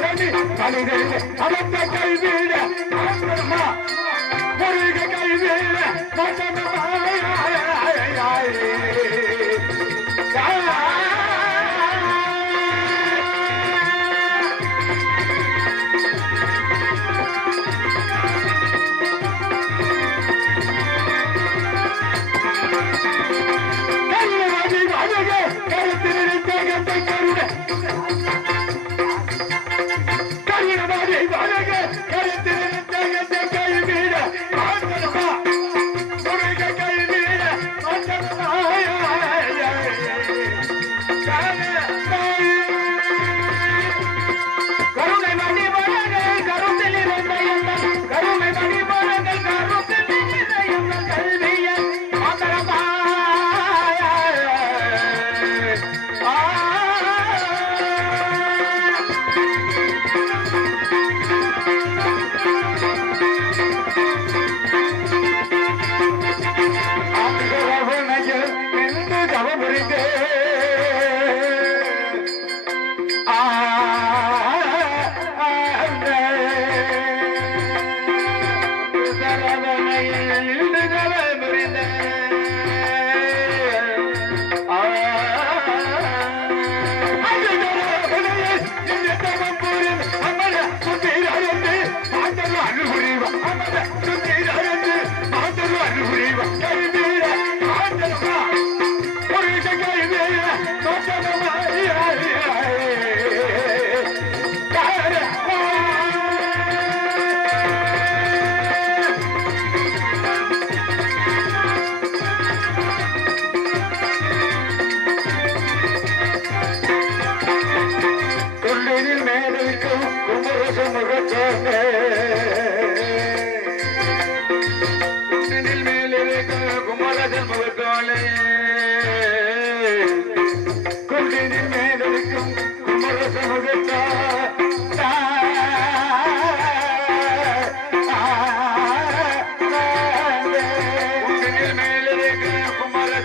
மருது பழனி மனிதனிலே அமர்ந்த கைவீட Ashrama Muruga கைவீட கருணாதி Amen.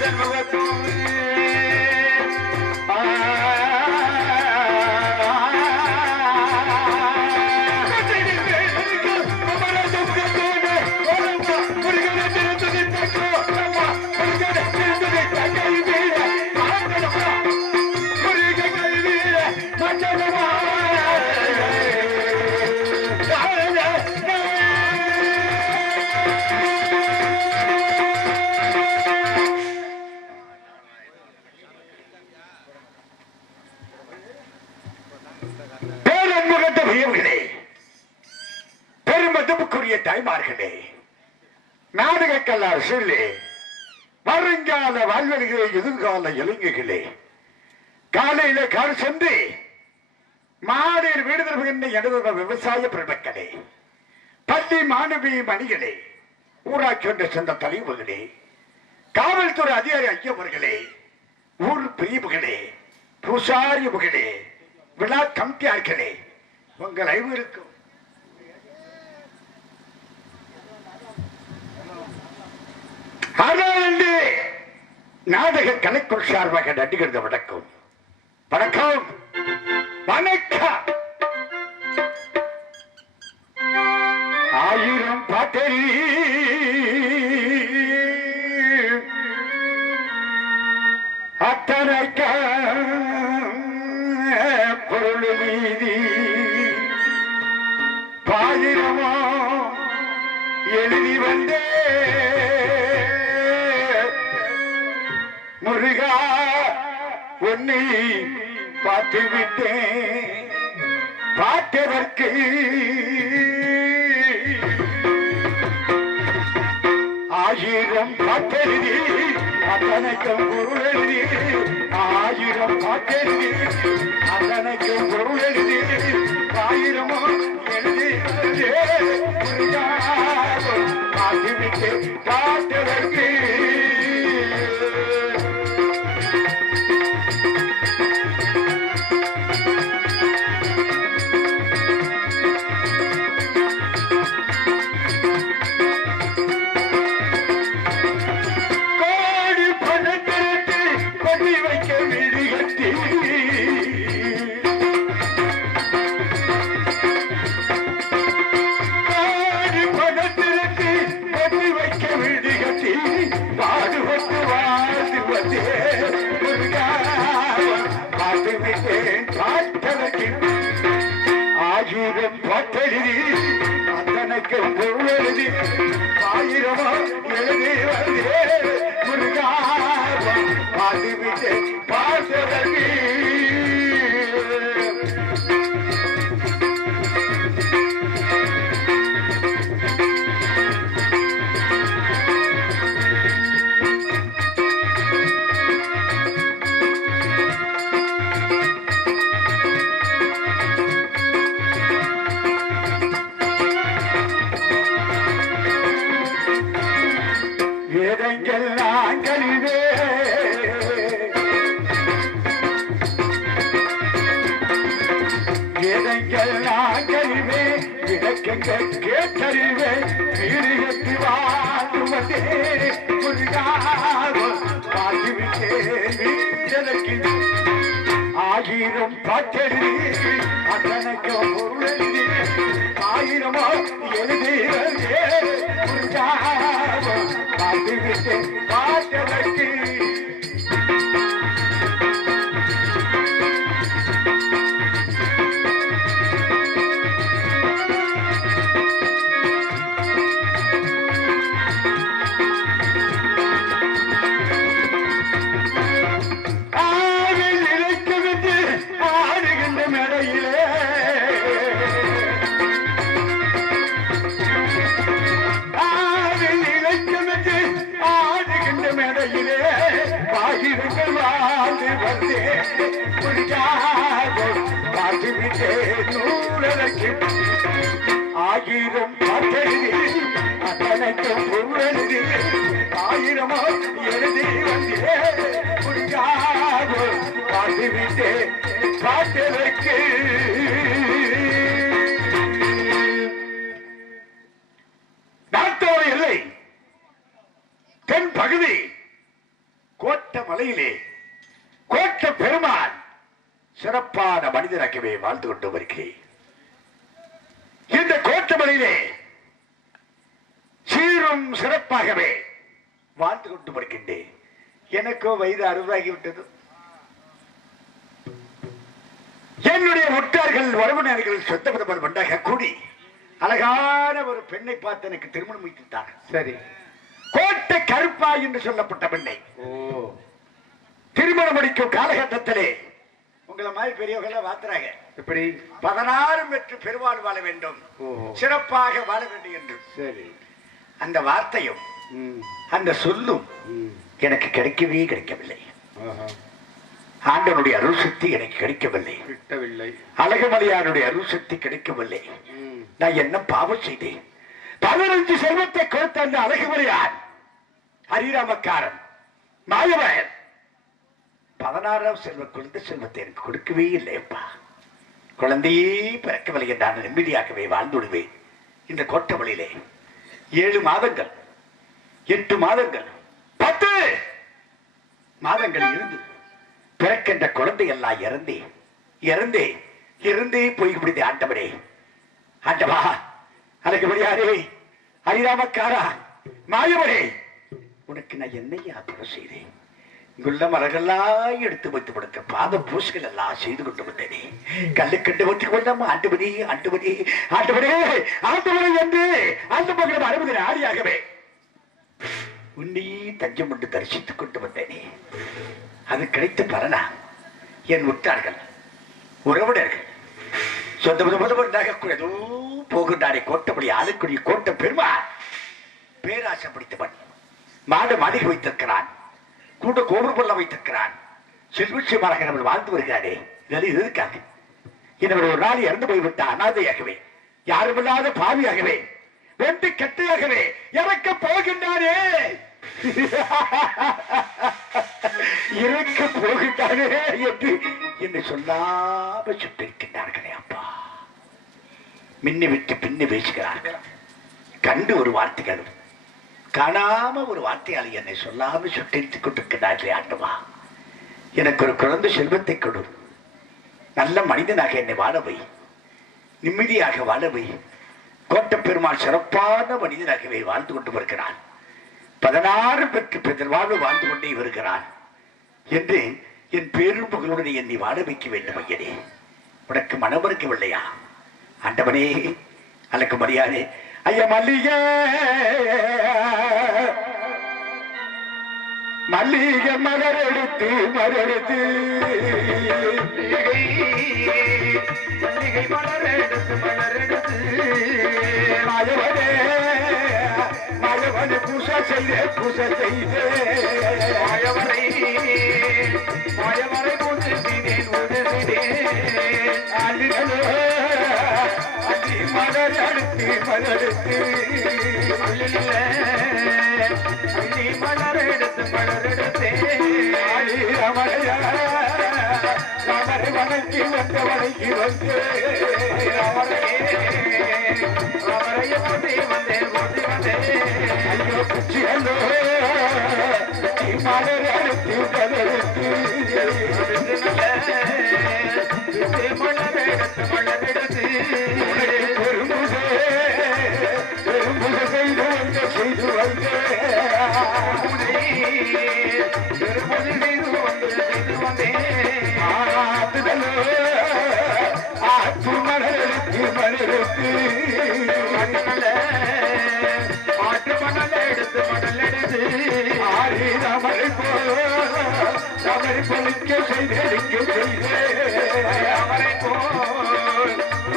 never reborn. கல்லார் வருங்கால வாழ்வர்களே எதிர்கால இளைஞர்களே காலையில கார் சென்று மாடியில் வீடு திரும்புகின்ற எனது விவசாய பெருமக்களே பள்ளி மாணவி மணிகளே ஊராட்சி ஒன்ற சொந்த தலைவர்களே காவல்துறை அதிகாரி ஐயவர்களே ஊர் பிரிவுகளே பூசாரிவுகளே விழா கமிட்டியார்களே உங்கள் ஐவருக்கும் அதாவது நாடக கலைக்குள் சார்பாக நடிகர்ந்த வணக்கம். வணக்கம். வணக்கம். ஆயிரம் பாட்டரி உன்னை பார்த்துவிட்டேன். பார்த்ததற்கு ஆயிரம் பாட்டெழுதி அத்தனைக்கும் பொருள் எழுதி. ஆயிரம் பாட்டெழுதி அத்தனைக்கும் பொருள் எழுதி. ஆயிரமோ எழுதி ஆகிவிட்டு பார்த்ததற்கு ஆயிரமா ஏதெங்கெல்லாம் நாங்களிலே ஏதெங்கெல்லாம் நாங்களிலே விளக்கங்கள் கேட்டறிவே. வீடுகட்டி வாழ்ந்துவதே பார்த்து பாடிவிட்டேன் வீரனுக்கு ஆயிரம் பாட்டெழுதி அத்தனைக்கும் பொருள் எழுதி ஆயிரமோ எழுதி பாட்டுவிட்டு பாட்டதற்கு ஆவில் ஆயிரம் பாட்டெழுதி அத்தனைக்கும் பொருளெழுதி ஆயிரமோ எழுதி வந்தே புரியாத பாட்டுவிட்டே பாட்டதற்கு மனிதனாகவே வாழ்ந்து கொண்டு வருகிறேன். இந்த கோட்டமலையிலே சீரும் சிறப்பாகவே வாழ்ந்து கொண்டு வருகின்றேன். எனக்கோ வயது அறுபதாகிவிட்டது. என்னுடைய ஒட்டார்கள் உறவினர்கள் சொந்த பிரபல் ஒன்றாக கூடி அழகான ஒரு பெண்ணை பார்த்து எனக்கு திருமணம் வைத்துட்டார்கள் சரி. கோட்டை கருப்பா என்று சொல்லப்பட்ட பெண்ணை திருமணம் முடிக்கும் காலகட்டத்திலே உங்களை மாதிரி பெரியவங்களை வாத்துறாங்க எப்படி? பதினாறு பெற்று பெருவாழ் வாழ வேண்டும். சிறப்பாக வாழ வேண்டும் என்று. சரி. அந்த வார்த்தையும் அந்த சொல்லும் எனக்கு கிடைக்கவே கிடைக்கவில்லை. ஆஹா. ஆண்டவனுடைய அருள் சக்தி எனக்கு கிடைக்கவில்லை. கிட்டவில்லை. அழகுமலையாருடைய அருள் சக்தி கிடைக்கவில்லை. நான் என்ன பாவம் செய்தேன்? பதினஞ்சு செல்வத்தை கொடுத்த அந்த அழகுமலையார் ஹரிராமக்காரன் மாயவன் பதினாறாம் செல்வ குழந்தை செல்வத்தை எனக்கு கொடுக்கவே இல்லையப்பா. குழந்தையே பிறக்கவில்லை என்று நான் நிம்மதியாகவே வாழ்ந்துடுவேன். இந்த கோட்டவழியிலே ஏழு மாதங்கள் எட்டு மாதங்கள் பத்து மாதங்கள் இருந்து பிறக்கின்ற குழந்தை எல்லாம் இறந்தே இறந்தே இறந்தே போய் முடிந்த ஆண்டவரே. ஆண்டவா அதுக்கு முடியாதே ஹரிராமக்காரா மாயவரே உனக்கு நான் என்னையா தடை செய்தேன்? இங்குள்ள மரங்கள்லாம் எடுத்து வைத்து கொடுக்க. பாத பூசைகள் எல்லாம் செய்து கொண்டு வந்தேனே. கல்லுக்கண்டு ஒட்டி கொண்டாம ஆண்டுபடி ஆண்டுபடி ஆண்டுபடி ஆண்டுபடி என்று அந்த மகளும் அறுபது ஆடியாகவே உன்னி தஞ்சம் கொண்டு தரிசித்துக் கொண்டு வந்தேனே. அது கிடைத்த பலனா? என் உற்றார்கள் உறவினர்கள். சொந்த முத முத ஏதோ போகின்றாரே கோட்டபடி ஆளுக்குடி கோட்ட பெருமா பேராசை பிடித்தவன். மாடு மாளிகை வைத்திருக்கிறான். கூட கோபுரப்பல்ல வைத்திருக்கிறான். செல்வச்சியமாக நம்ம வாழ்ந்து வருகிறாரே இதெல்லாம் இது இருக்காங்க இன்னவர் ஒரு நாள் இறந்து போய்விட்ட அனாதையாகவே. யாருமில்லாத பாவியாகவே. வெண்டு கெட்டையாகவே இறக்க போகின்றாரே இறக்க போகின்றானே என்று என்று சொல்லாம சுட்டிருக்கின்றார்களே அப்பா. மின்னி விட்டு பின்னி பேசுகிறார்கள். கண்டு ஒரு வார்த்தைகளும் காணாம ஒரு வார்த்தையால் என்னை சொல்லாம சுட்டித்துக் கொண்டிருக்கிறார்களே ஆண்டவா? எனக்கு ஒரு குழந்தை செல்வத்தை கொடு. நல்ல மனிதனாக என்னை வாழவை நிம்மதியாக வாழவை கோட்டப்பெருமாள் சிறப்பான மனிதனாகவே வாழ்ந்து கொண்டு வருகிறான் பதினாறு பெற்று பெற்று வாழ்வு வாழ்ந்து கொண்டே வருகிறான் என்று என் பேரும்புகளுடன் என்னை வாழ வைக்க வேண்டும் ஐயனே. உனக்கு மனமறுக்கவில்லையா ஆண்டவனே அலக்கு மரியாதை. ஐயா மல்லிகே மல்லிகை மலர் எடுத்து மலரெடுத்து. மல்லிகை மலர் எடுத்து மலர் எடுத்து மழவனே மழவனே பூச செய்தே பூச செய்தே. மாயவரை மாயவரை உதவினேன் உதவினேன் அள்ளிகளே அள்ளி மலர் எடுத்து மலரெடுத்து. அள்ளில அள்ளி மலர் எடுத்து மலர் எடுத்தேன் ஆடி ரமணையா ரமணை வணங்கி வந்த வணங்கி வந்து. அவரையே ஓடி வந்தேன் ஓடி வந்தேன் ஐயோ குச்சியல்லோ மலர் எடுத்து மலரெடுத்து மலர் எடுத்து மலர் எடுத்து. பெருமுகே பெருமுக செய்து வந்த செய்து வந்த. திருமதி செய்து வந்து செய்து வந்தேன் அவரை போல்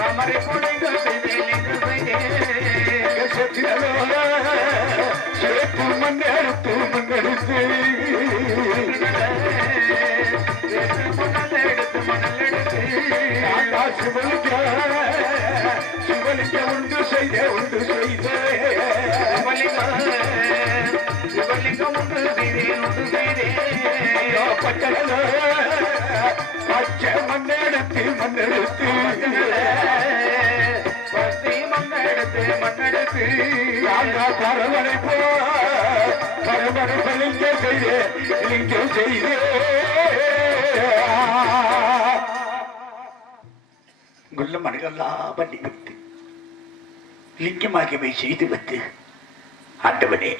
அவரை பொழிங்க செய்தேன் என்று செய்தே பச்சை மண்ணெடுத்து மண்ணெடுத்து பசி மண்ணெடுத்து மண்ணெடுத்து ஆண்டா பரவனை போ. பரவனை பலிங்க செய்தே லிங்கம் செய்தே. குள்ள மணிகள்லாம் பண்ணி வைத்து லிங்கமாகவே செய்து வைத்து ஆண்டவனே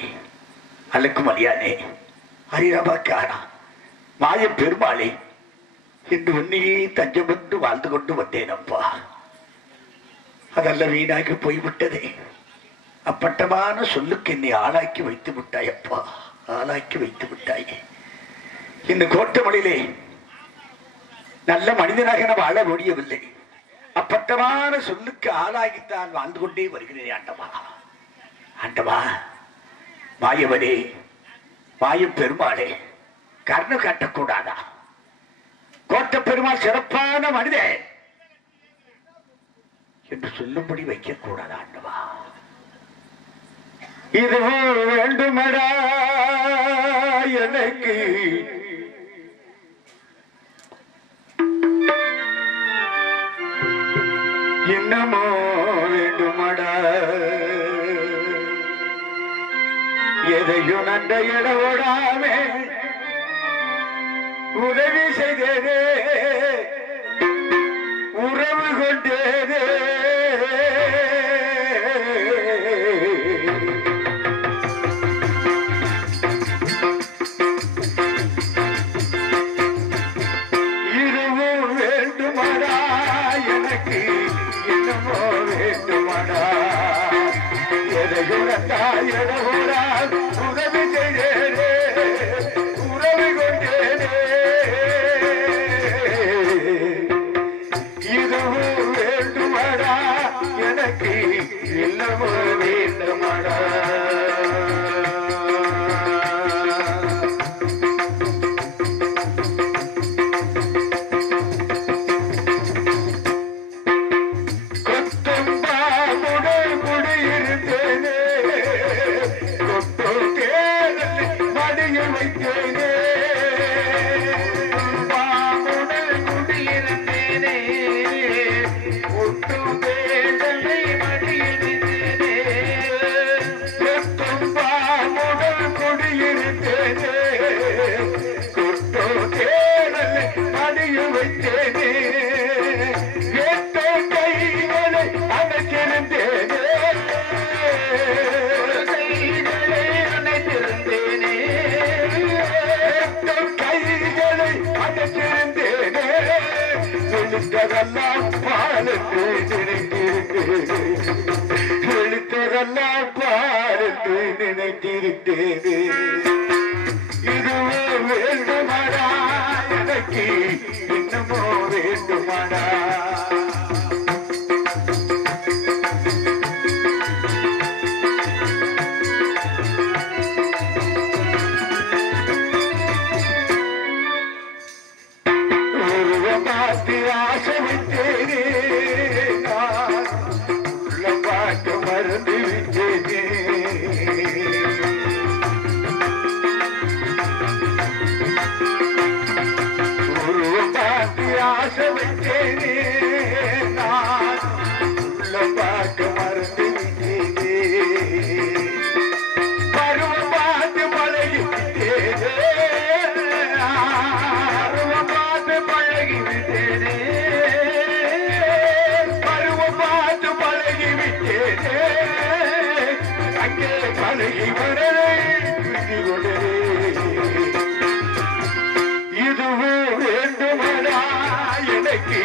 அழுக்கு மரியாதே மாய பெருமாளே என்று உன்னையே தஞ்சம் வாழ்ந்து கொண்டு வந்தேன் அப்பா அதெல்லாம் வீணாகி போய்விட்டதே. அப்பட்டமான சொல்லுக்கு என்னை ஆளாக்கி வைத்து விட்டாய் அப்பா ஆளாக்கி வைத்து விட்டாய். இந்த கோட்டமலையிலே நல்ல மனிதனாக நான் வாழ முடியவில்லை. அப்பட்டமான சொல்லுக்கு ஆளாகித்தான் வாழ்ந்து கொண்டே வருகிறேன் ஆண்டவா. ஆண்டவா மாயவனே மாய பெருமாளே கர்ணம் காட்டக்கூடாதா? கோட்ட பெருமாள் சிறப்பான மனிதன் என்று சொல்லும்படி வைக்கக்கூடாது ஆண்டவா. இது வேண்டுமடா எனக்கு. இன்னமோ வேண்டுமடா. எதையும் நன்ற இடவிடாமே உதவி செய்தேனே. உறவு கொண்டேனே இதுவும் வேண்டுமடா எனக்கு என்னமோ வேண்டுமடா. எதையும் இடவோடா பாலத்து நினைத்திருந்தேனே வேண்டுமாடா எனக்கு இன்னமோ வேண்டுமாடா. அங்கே பழகி விடலே விதி கொடரே இதுவே வேண்டுமடா எனக்கு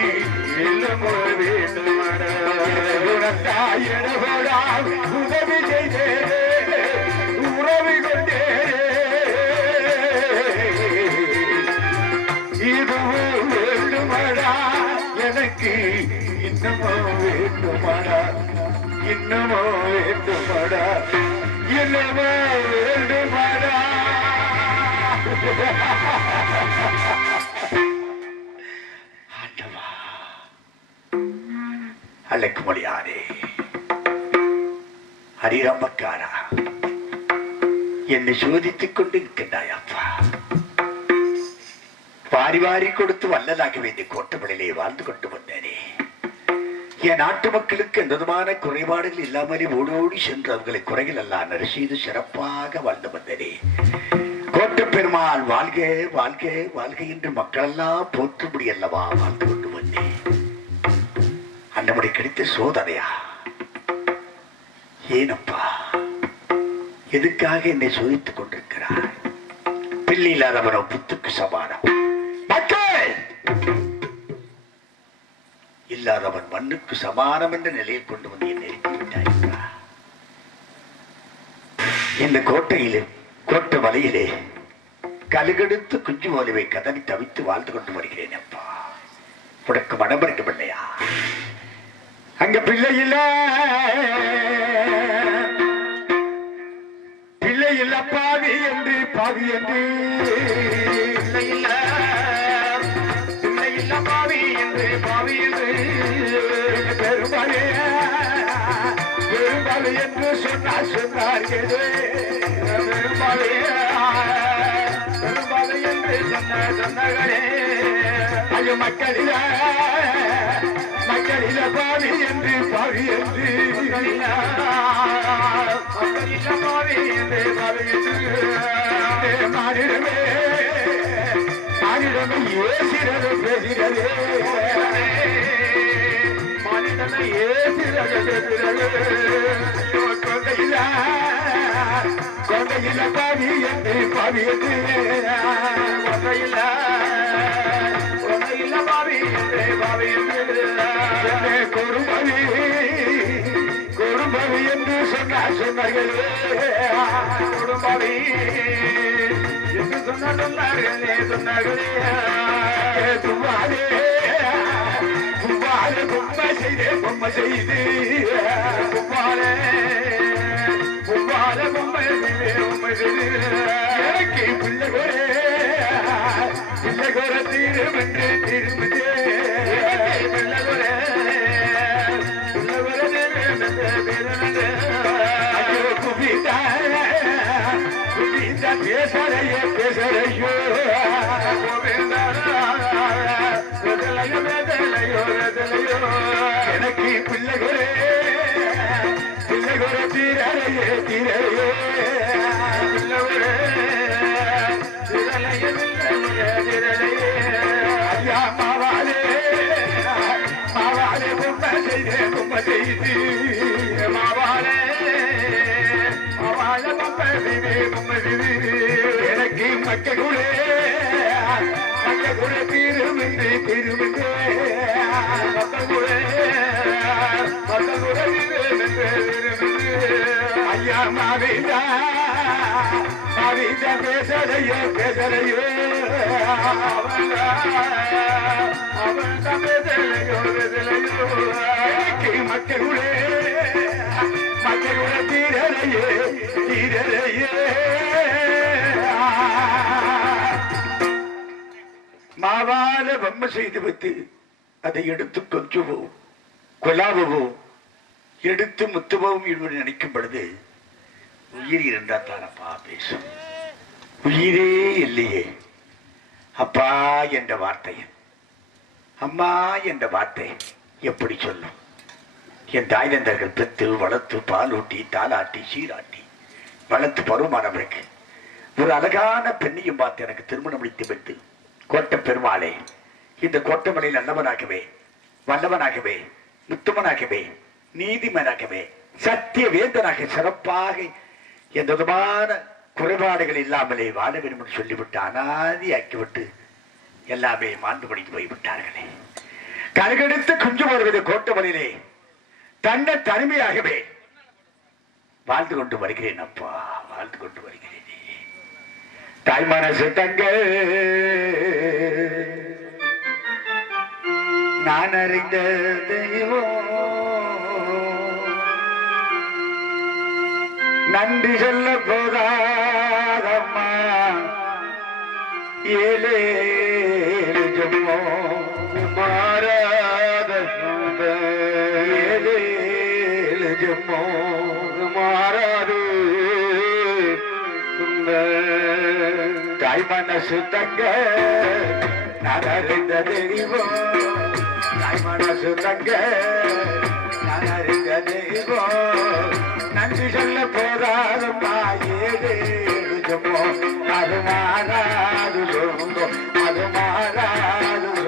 இல்லமோ வேண்டுமடா உனக்கா எனவடா உதவி செய்தே உறவு கொண்டே இதுவே வேண்டுமடா எனக்கு இன்னமோ வேண்டுமடா இன்னமோ வேண்டுமடா இன்னமோ வேண்டுமடா ஆண்டவா அழைக்கு மொழியாரே ஹரிரம்மக்காரா என்னை சோதித்துக் கொண்டு இருக்கின்றாய் அப்பா வாரி வாரி கொடுத்து வல்லதாக வேண்டிய கோட்டமலையிலே வாழ்ந்து கொண்டு வந்தேனே. என் நாட்டு மக்களுக்கு எந்த விதமான குறைபாடுகள் இல்லாமலே ஓடோடி சென்று அவர்களை குறைகள் எல்லாம் நரிசெய்து சிறப்பாக வாழ்ந்து வந்தனே கோட்டு பெருமாள் வாழ்க வாழ்க வாழ்க என்று மக்களெல்லாம் போற்றும்படி அல்லவா வாழ்ந்து கொண்டு வந்தேன் அன்னபடி கிடைத்த சோதனையா? ஏனப்பா எதுக்காக என்னை சோதித்துக் கொண்டிருக்கிறார் பிள்ளை இல்லாதவனோ புத்துக்கு சமான இல்லாதவன் மண்ணுக்கு சமானம் என்ற நிலையில் கொண்டு வந்து என்னை நிறுத்தி இந்த கோட்டையிலே கோட்டை வலையிலே கலுகெடுத்து குஞ்சு போலவே கதவி தவித்து வாழ்ந்து கொண்டு வருகிறேன் அப்பா. உனக்கு மனம் பிள்ளையா அங்க பிள்ளை இல்ல. பிள்ளை இல்ல பாவி என்று பாவி என்று. இல்லை இல்லை. என்று சொன்னார் சொன்னார்களே பெரும்பாலே என்று சொன்ன ஐயோ மக்களில மக்களில பாவி என்று பாவி என்று. பாவி என்று பாவி என்று. மாறிடமே மாறிடமே ஏசிறது பேசிடவே. கொண்டையில கொண்டையில பாவி என்று பாவி என்று ஒன்றையில்ல ஒன்றையில்ல பாவி என்று பாவி என்று என்னை என்று சொன்னார் குடும்பவி என்று சொன்ன சொன்னார்களே சொன்னார்களே துவாலே பொம்மை செய்தே பொம்மை செய்து. கும்பாலே கும்பாலே பொம்மை செய்தே பொம்மை செய்தே. எனக்கு பிள்ளை பிள்ளை பேசறையே பேசறையோ எனக்கு பிள்ளை கொரே பிள்ளை கொர தீரையே தீரையே ஐயா மாவாலே மாவாலே செய்தே செய்து. கூட மக்கள் கூட வீரமென்று வீரமென்று ஐயா மாவிதா மாவிதா பேசலையோ பேசலையோ அவன் அவன் தமிழலையோ மக்களுடைய மக்களுடைய தீரலையே தீரலையே மாவால வம்ம செய்து விட்டு அதை எடுத்து கொஞ்சுவோம் கொலாவவோ எடுத்து முத்துவவும் என்று நினைக்கும் பொழுது உயிர் இருந்தா தானப்பா பேசும். உயிரே இல்லையே. அப்பா என்ற வார்த்தை. அம்மா என்ற வார்த்தை எப்படி சொல்லும்? என் தாய் தந்தர்கள் பெத்து வளர்த்து பாலூட்டி தாலாட்டி சீராட்டி வளர்த்து பருவமானவருக்கு ஒரு அழகான பெண்ணையும் பார்த்து எனக்கு திருமணம் முடித்து வைத்து கோட்டை பெருமாளே இந்த கோட்டமலையில் நல்லவனாகவே வல்லவனாகவே உத்தமனாகவே நீதிமனாகவே சத்திய வேந்தனாக சிறப்பாக எந்த விதமான குறைபாடுகள் இல்லாமலே வாழ வேண்டும் என்று சொல்லிவிட்டு அனாதியாக்கிவிட்டு எல்லாமே மாண்டு படித்து போய்விட்டார்களே. கருகெடுத்து குஞ்சு வருவது கோட்டமலையிலே தன்னை தனிமையாகவே வாழ்ந்து கொண்டு வருகிறேன் அப்பா வாழ்ந்து கொண்டு வருகிறேனே. தாய்மான சித்தங்கள் நான் அறிந்த தெய்வம் நன்றி சொல்ல போதாதம்மா. ஏழே ஜம்மோ மாறாத ஏழே ஜம்மோ மாறாது தாய் மனசு தங்க. நான் அறிந்த தெய்வம். மனசு தங்க. நான் தெய்வம். நன்றி சொல்ல போதாதும் ஏழு எழுதுமோ? அது மாறாது அது மாறாது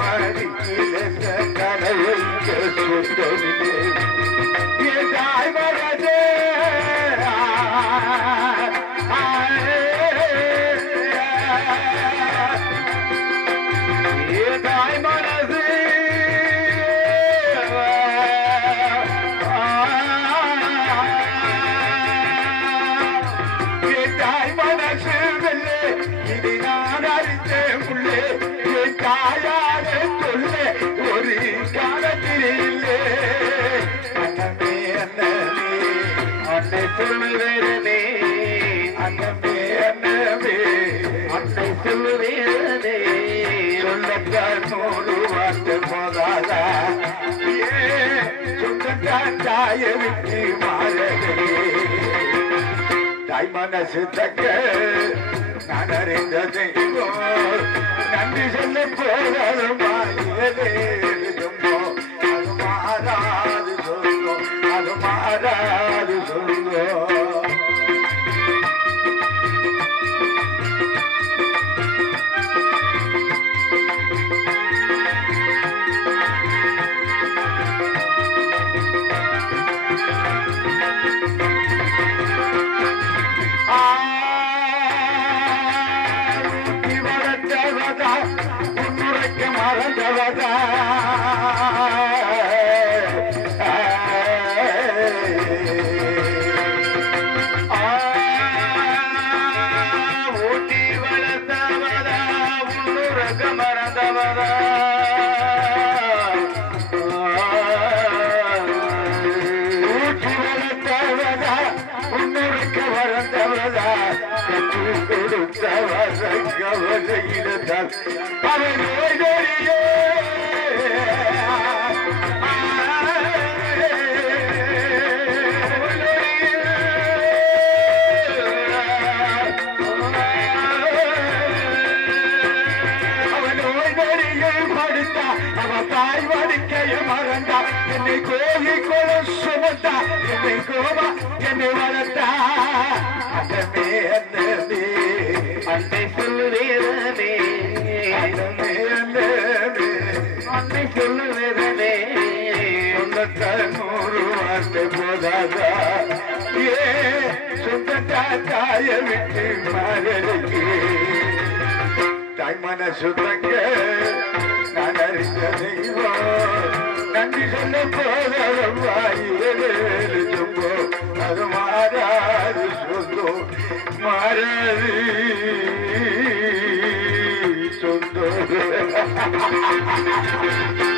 தாயுமாரி கனவுக்கு சொந்தமில்லை என் தாய் மரதே அன்னை சொல்லுவேனே அண்ணமே அண்ணமே அன்னை சொல்லுவேனே சொல்லத்தான் நூறு வார்த்தை போதாதா. ஏ சொந்தத்தான் தாய விட்டு மாறதே. தாய் மனசு தக்க நான் அறிந்த தெய்வம். நன்றி சொல்ல போதுமா மாறியதே வளர்த்தவதா உன்னுரைக்க மறந்தவதா ஊட்டி மறந்தவதா? தாய் வடிக்கைய மறந்தா என்னை கோழி கொல சுமந்தா என்னை கோபா? என்னை வளர்த்தா? தாய விட்டு மகளுக்கு தாய் மனசு தங்க நான் அறிந்த தெய்வம். நன்றி சொல்ல போதும் வாயிலே சொம்போ அது மாறாது சொந்தோ மாறாது சொந்தம்